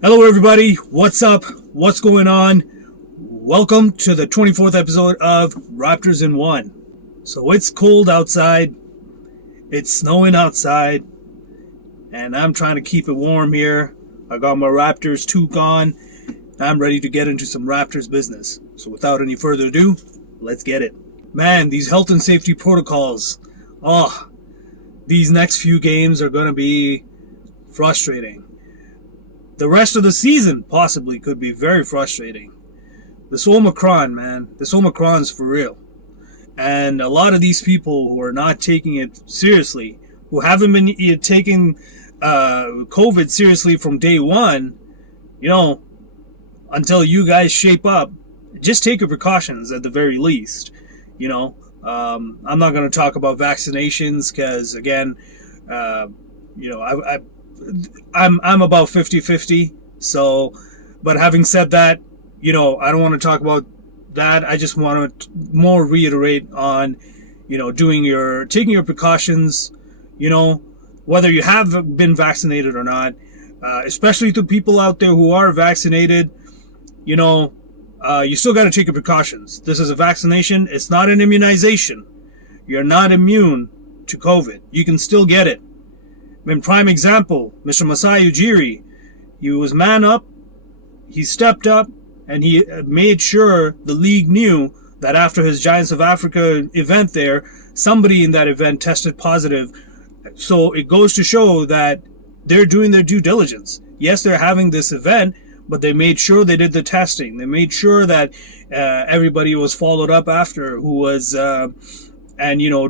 Hello, everybody. What's up? What's going on? Welcome to the 24th episode of Raptors in One. So it's cold outside. It's snowing outside. And I'm trying to keep it warm here. I got my Raptors toque on. I'm ready to get into some Raptors business. So without any further ado, let's get it. Man, these health and safety protocols. These next few games are going to be frustrating. The rest of the season possibly could be very frustrating. This Omicron, man. This Omicron's for real. And a lot of these people who are not taking it seriously, who haven't been taking COVID seriously from day one, until you guys shape up, just take your precautions at the very least. I'm not going to talk about vaccinations because, again, I'm about 50-50. So, but having said that, I don't want to talk about that. I just want to more reiterate on, taking your precautions, whether you have been vaccinated or not, especially to people out there who are vaccinated, you still got to take your precautions. This is a vaccination. It's not an immunization. You're not immune to COVID. You can still get it. In prime example, Mr. Masai Ujiri, he was man up, he stepped up, and he made sure the league knew that after his Giants of Africa event there, somebody in that event tested positive. So it goes to show that they're doing their due diligence. Yes, they're having this event, but they made sure they did the testing. They made sure that everybody was followed up after who was,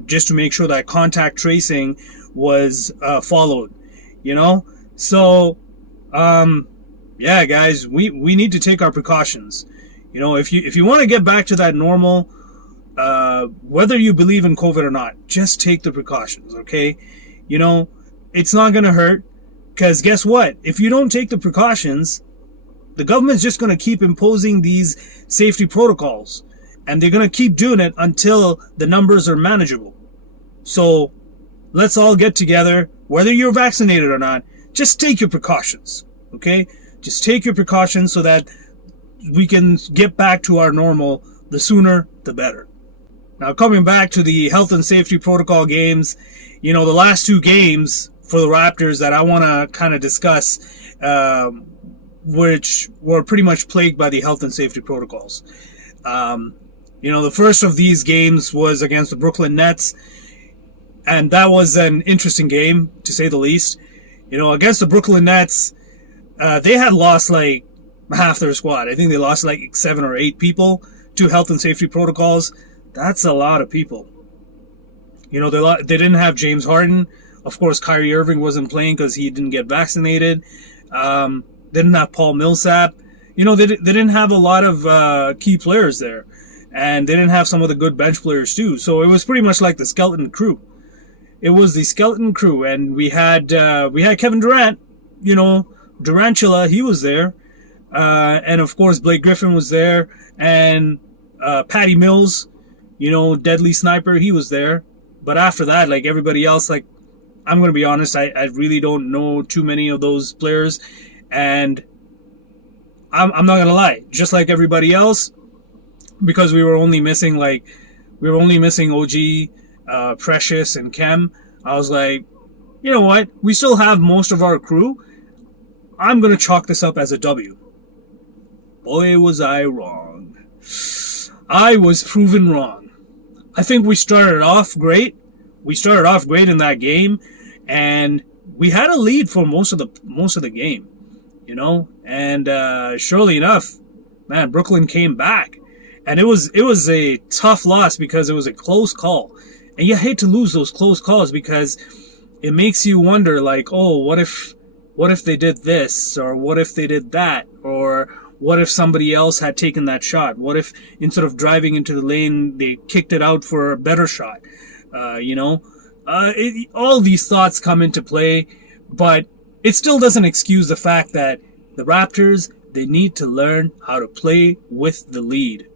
just to make sure that contact tracing was followed, So, guys, we need to take our precautions. If you want to get back to that normal, whether you believe in COVID or not, just take the precautions, okay? It's not going to hurt, because guess what? If you don't take the precautions, the government's just going to keep imposing these safety protocols, and they're going to keep doing it until the numbers are manageable. So, let's all get together, whether you're vaccinated or not, just take your precautions, okay? Just take your precautions so that we can get back to our normal. The sooner, the better. Now, coming back to the health and safety protocol games, the last two games for the Raptors that I want to kind of discuss, which were pretty much plagued by the health and safety protocols. The first of these games was against the Brooklyn Nets, and that was an interesting game, to say the least. Against the Brooklyn Nets, they had lost like half their squad. I think they lost like 7 or 8 people to health and safety protocols. That's a lot of people. They didn't have James Harden. Of course, Kyrie Irving wasn't playing because he didn't get vaccinated. They didn't have Paul Millsap. They didn't have a lot of key players there. And they didn't have some of the good bench players too. So it was pretty much like the skeleton crew. It was the skeleton crew, and we had Kevin Durant, Durantula, he was there, and of course Blake Griffin was there, and Patty Mills, deadly sniper, he was there. But after that, like everybody else, like I'm gonna be honest, I really don't know too many of those players, and I'm not gonna lie, just like everybody else, because we were only missing OG. Precious and Kem, I was like, you know what? We still have most of our crew. I'm going to chalk this up as a W. Boy, was I wrong. I was proven wrong. I think we started off great. We started off great in that game, and we had a lead for most of the game, and surely enough, man, Brooklyn came back. And it was a tough loss because it was a close call. And you hate to lose those close calls because it makes you wonder, like, oh, what if they did this, or what if they did that, or what if somebody else had taken that shot? What if instead of driving into the lane, they kicked it out for a better shot? All these thoughts come into play, but it still doesn't excuse the fact that the Raptors, they need to learn how to play with the lead.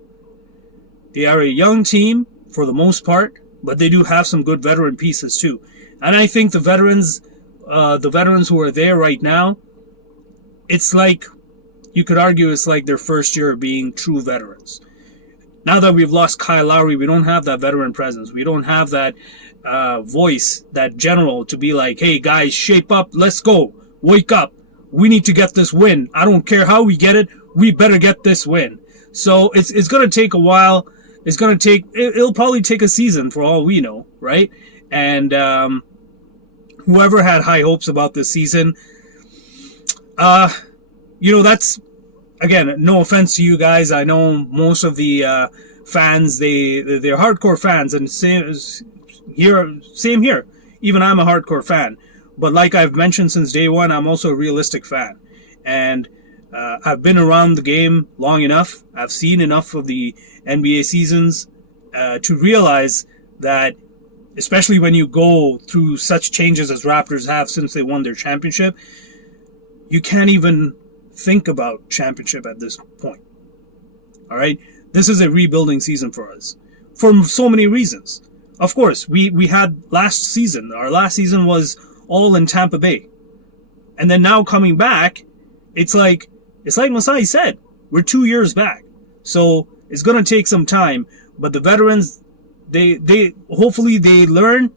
They are a young team for the most part, but they do have some good veteran pieces too. And I think the veterans who are there right now, it's like, you could argue it's like their first year of being true veterans. Now that we've lost Kyle Lowry, we don't have that veteran presence. We don't have that voice, that general to be like, hey guys, shape up, let's go, wake up. We need to get this win. I don't care how we get it, we better get this win. So it's going to take a while. It'll probably take a season for all we know, right? And whoever had high hopes about this season, that's, again, no offense to you guys. I know most of the fans, they're hardcore fans, and same here. Even I'm a hardcore fan. But like I've mentioned since day one, I'm also a realistic fan. And I've been around the game long enough. I've seen enough of the NBA seasons to realize that, especially when you go through such changes as Raptors have since they won their championship, you can't even think about championship at this point. All right? This is a rebuilding season for us for so many reasons. Of course, we had last season. Our last season was all in Tampa Bay. And then now coming back, it's like Masai said, we're 2 years back. So it's going to take some time, but the veterans, they hopefully they learn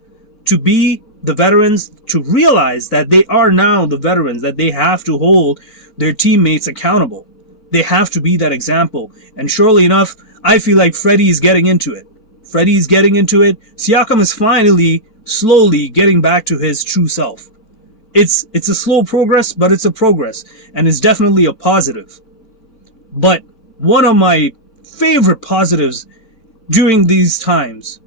to be the veterans, to realize that they are now the veterans, that they have to hold their teammates accountable. They have to be that example. And surely enough, I feel like Freddie's getting into it. Siakam is finally, slowly getting back to his true self. It's a slow progress, but it's a progress. And it's definitely a positive. But one of my favorite positives during these times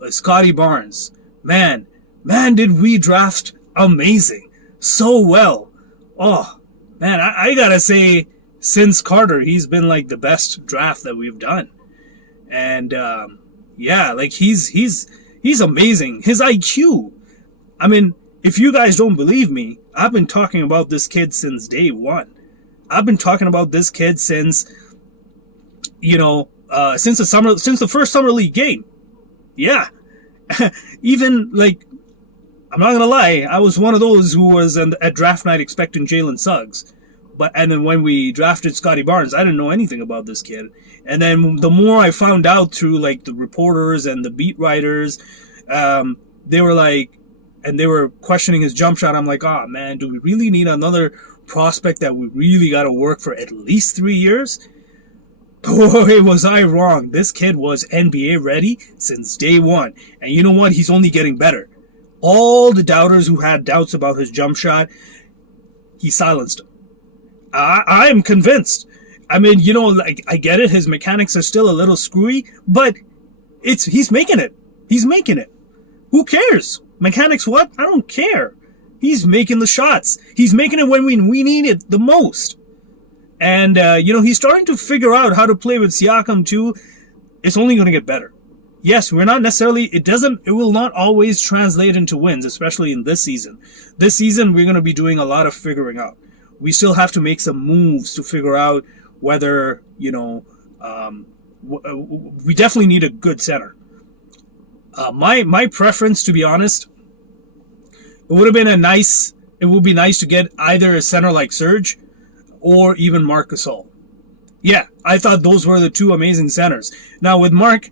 was Scotty Barnes. Man, did we draft amazing. So well. Oh, man, I gotta say, since Carter, he's been like the best draft that we've done. And, he's amazing. His IQ. I mean, if you guys don't believe me, I've been talking about this kid since day one. I've been talking about this kid since the first summer league game. Yeah. Even, like, I'm not gonna lie, I was one of those who was at draft night expecting Jalen Suggs. And then when we drafted Scotty Barnes, I didn't know anything about this kid. And then the more I found out through, like, the reporters and the beat writers, they were questioning his jump shot. I'm like, oh man, do we really need another prospect that we really got to work for at least 3 years? Boy, was I wrong. This kid was NBA ready since day one. And you know what? He's only getting better. All the doubters who had doubts about his jump shot, he silenced them. I am convinced. I mean, I get it. His mechanics are still a little screwy, but he's making it. He's making it. Who cares? Mechanics what? I don't care. He's making the shots. He's making it when we need it the most. And, he's starting to figure out how to play with Siakam too. It's only going to get better. Yes, we're not necessarily, it will not always translate into wins, especially in this season. This season, we're going to be doing a lot of figuring out. We still have to make some moves to figure out whether, we definitely need a good center. My preference, to be honest, it would be nice to get either a center like Serge or even Marc Gasol. Yeah, I thought those were the two amazing centers. Now with Marc,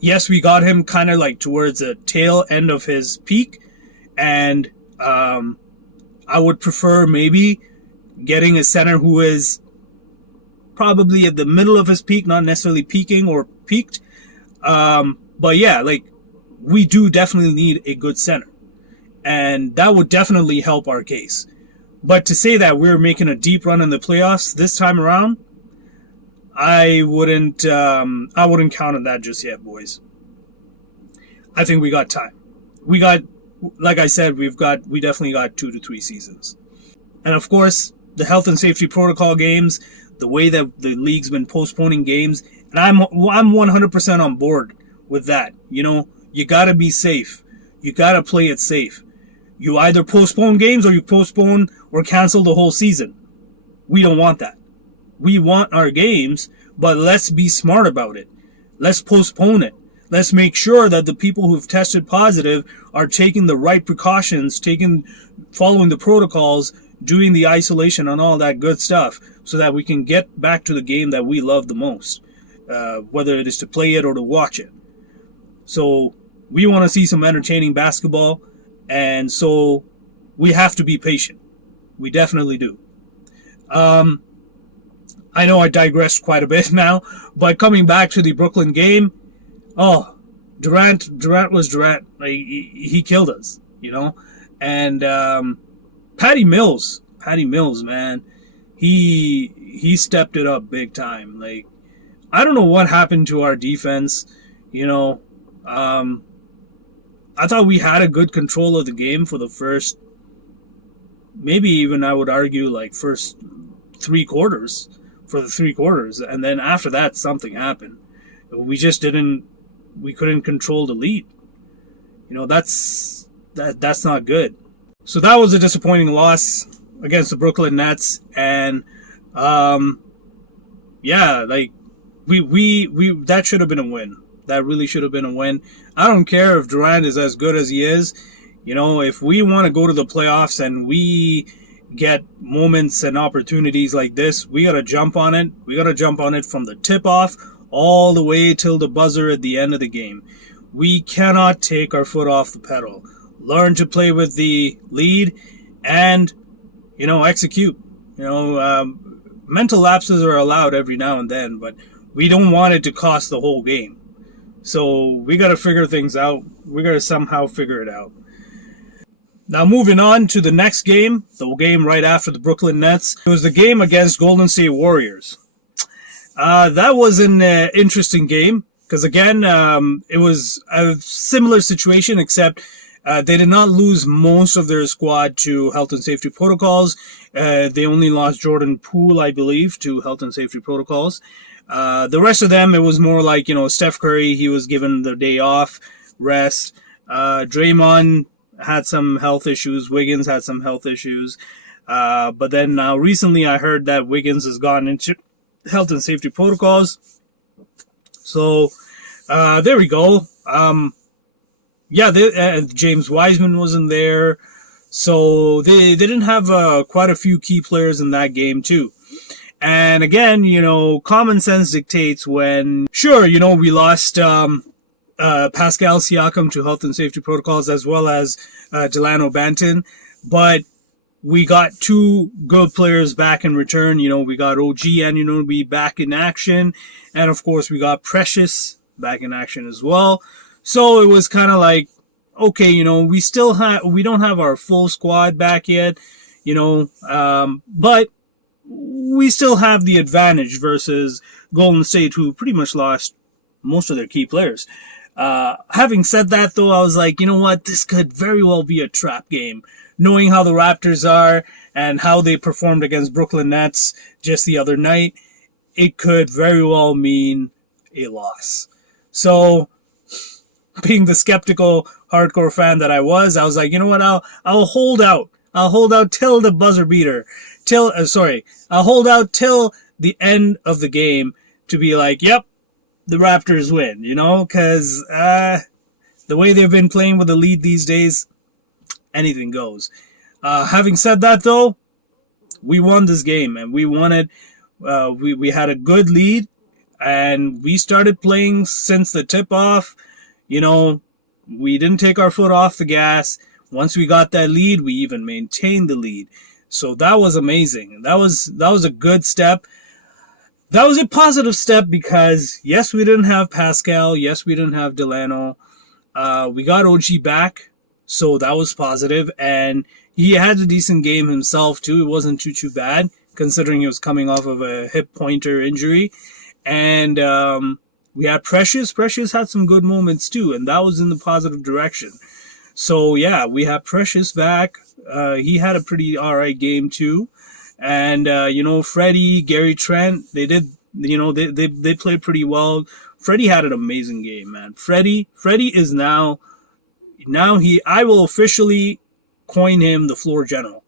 yes, we got him kind of like towards the tail end of his peak, and I would prefer maybe getting a center who is probably at the middle of his peak, not necessarily peaking or peaked. But yeah, like, we do definitely need a good center. And that would definitely help our case. But to say that we're making a deep run in the playoffs this time around, I wouldn't count on that just yet, boys. I think we got time. Like I said, we definitely got 2 to 3 seasons. And of course, the health and safety protocol games, the way that the league's been postponing games, and I'm 100% on board with that. You gotta be safe. You gotta play it safe. You either postpone games or you postpone or cancel the whole season. We don't want that. We want our games, but let's be smart about it. Let's postpone it. Let's make sure that the people who've tested positive are taking the right precautions, following the protocols, doing the isolation and all that good stuff so that we can get back to the game that we love the most, whether it is to play it or to watch it. So we want to see some entertaining basketball, and so we have to be patient. We definitely do. I know I digressed quite a bit now, but coming back to the Brooklyn game, Durant was Durant. Like, he killed us, And Patty Mills, man, he stepped it up big time. Like, I don't know what happened to our defense, I thought we had a good control of the game for the first, maybe even I would argue, like, first three quarters, and then after that something happened. We couldn't control the lead. That's not good. So that was a disappointing loss against the Brooklyn Nets, and we that should have been a win. That really should have been a win. I don't care if Durant is as good as he is. If we want to go to the playoffs and we get moments and opportunities like this, we got to jump on it. We got to jump on it from the tip-off all the way till the buzzer at the end of the game. We cannot take our foot off the pedal. Learn to play with the lead and, execute. Mental lapses are allowed every now and then, but we don't want it to cost the whole game. So we got to figure things out. We got to somehow figure it out. Now moving on to the next game, the game right after the Brooklyn Nets. It was the game against Golden State Warriors. That was an interesting game because, again, it was a similar situation, except they did not lose most of their squad to health and safety protocols. They only lost Jordan Poole, I believe, to health and safety protocols. The rest of them, it was more like, Steph Curry, he was given the day off, rest. Draymond had some health issues. Wiggins had some health issues. But then recently I heard that Wiggins has gone into health and safety protocols. So there we go. James Wiseman wasn't there. So they didn't have quite a few key players in that game too. And again, common sense dictates when, sure, we lost Pascal Siakam to health and safety protocols as well as Delano Banton, but we got two good players back in return. We got OG Anunoby back in action, and of course we got Precious back in action as well. So it was kind of like, okay, we don't have our full squad back yet, but we still have the advantage versus Golden State, who pretty much lost most of their key players. Having said that, though, I was like, you know what? This could very well be a trap game. Knowing how the Raptors are and how they performed against Brooklyn Nets just the other night, it could very well mean a loss. So, being the skeptical hardcore fan that I was like, you know what? I'll hold out. I'll hold out till the buzzer beater. I'll hold out till the end of the game to be like, yep, the Raptors win, because the way they've been playing with the lead these days, anything goes. Having said that, though, we won this game, and we won it. We had a good lead, and we started playing since the tip-off. We didn't take our foot off the gas. Once we got that lead, we even maintained the lead. So that was amazing. That was a good step. That was a positive step because, yes, we didn't have Pascal. Yes, we didn't have Delano. We got OG back, so that was positive. And he had a decent game himself, too. It wasn't too bad, considering he was coming off of a hip pointer injury. And we had Precious. Precious had some good moments, too, and that was in the positive direction. So, yeah, we have Precious back. He had a pretty alright game too. And, Freddie, Gary Trent, they did, they played pretty well. Freddie had an amazing game, man. Freddie is now I will officially coin him the floor general.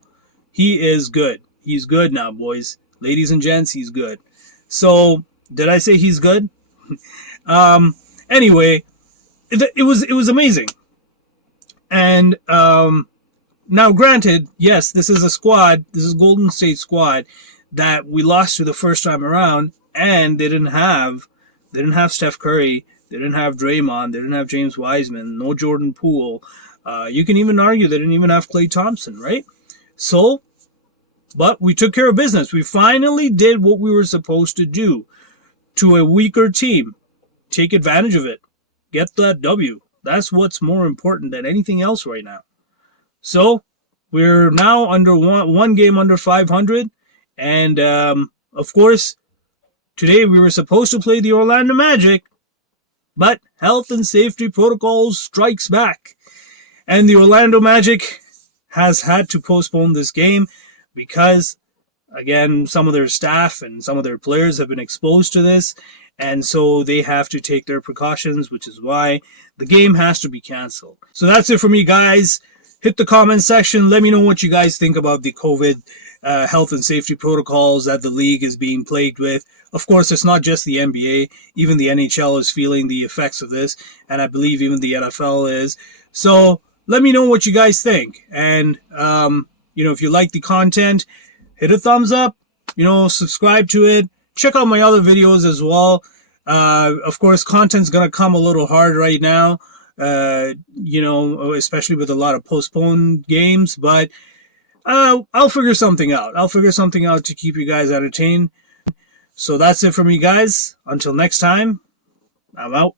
He is good. He's good now, boys. Ladies and gents, he's good. So, did I say he's good? Anyway, it was amazing. And, Now, granted, yes, this is a squad. This is Golden State squad that we lost to the first time around, and they didn't have Steph Curry, they didn't have Draymond, they didn't have James Wiseman, no Jordan Poole. You can even argue they didn't even have Klay Thompson, right? So, but we took care of business. We finally did what we were supposed to do to a weaker team. Take advantage of it. Get that W. That's what's more important than anything else right now. So we're now under one game under 500, and of course today we were supposed to play the Orlando Magic, but health and safety protocols strikes back, and the Orlando Magic has had to postpone this game because, again, some of their staff and some of their players have been exposed to this, and so they have to take their precautions, which is why the game has to be canceled. So that's it for me, guys. Hit the comment section. Let me know what you guys think about the COVID health and safety protocols that the league is being plagued with. Of course, it's not just the NBA. Even the NHL is feeling the effects of this, and I believe even the NFL is. So let me know what you guys think. And, if you like the content, hit a thumbs up, subscribe to it. Check out my other videos as well. Of course, content's going to come a little hard right now, especially with a lot of postponed games, but I'll figure something out. I'll figure something out to keep you guys entertained. So that's it for me, guys. Until next time, I'm out.